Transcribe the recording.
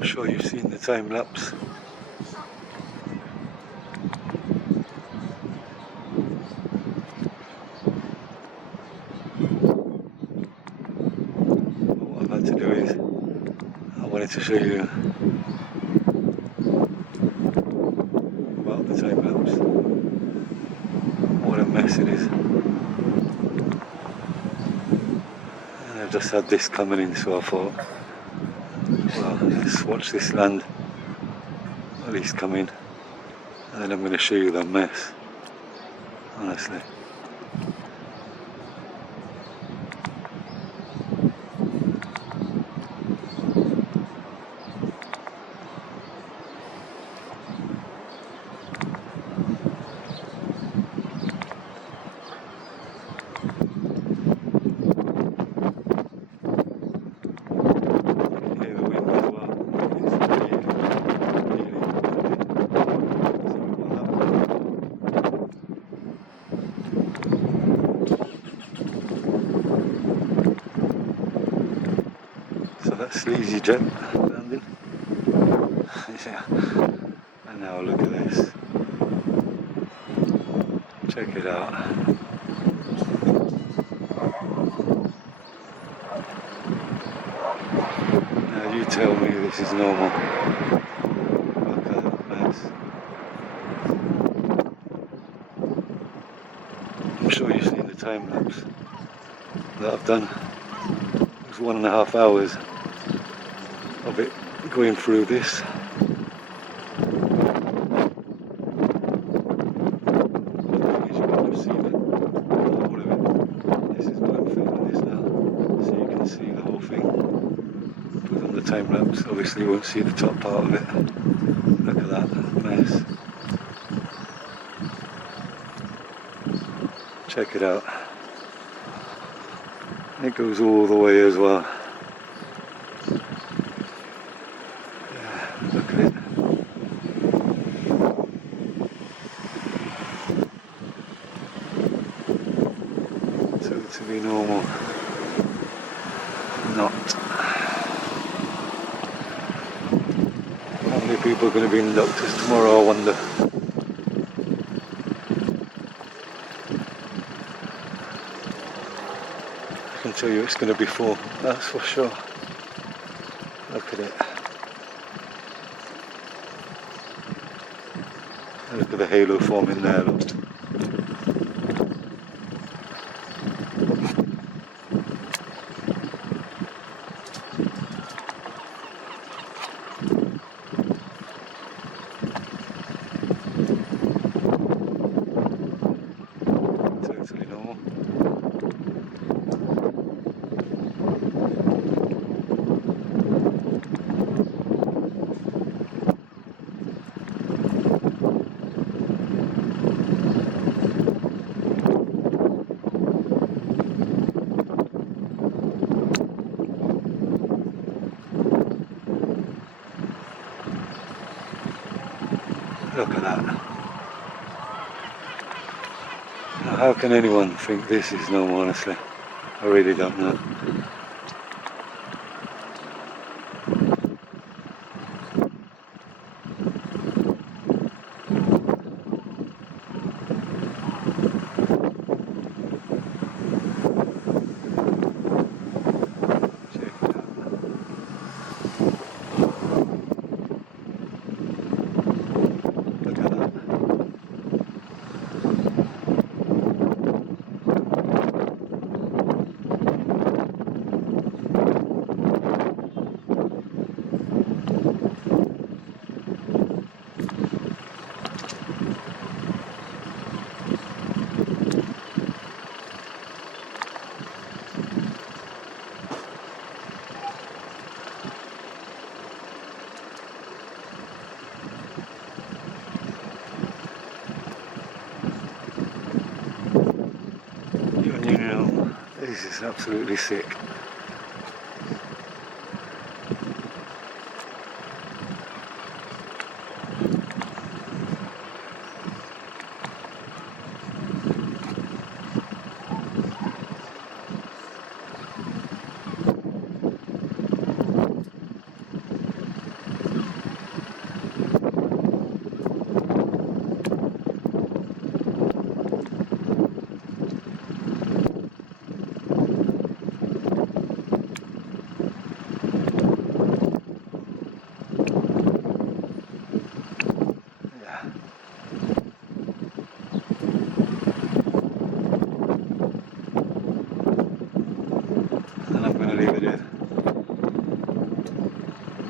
I'm sure you've seen the time lapse. What I've had to do is, I wanted to show you about the time lapse. What a mess it is. And I've just had this coming in, so I thought, well, let's watch this land at least come in, and then I'm going to show you the mess, honestly. So that's Sleazy Jet landing. Yeah. And now look at this. Check it out. Now you tell me this is normal. Look at that mess. I'm sure you've seen the time lapse that I've done. It was 1.5 hours of it going through this. See the whole thing. But on the time lapse, obviously you won't see the top part of it. Look at that mess. Check it out. It goes all the way as well. Yeah, look at it. Totally normal. Not. How many people are going to be in doctors tomorrow, I wonder. I can tell you it's going to be full, that's for sure. Look at it. And look at the halo forming there, look. Totally normal. Look at that. Now, how can anyone think this is normal, honestly? I really don't know. This is absolutely sick.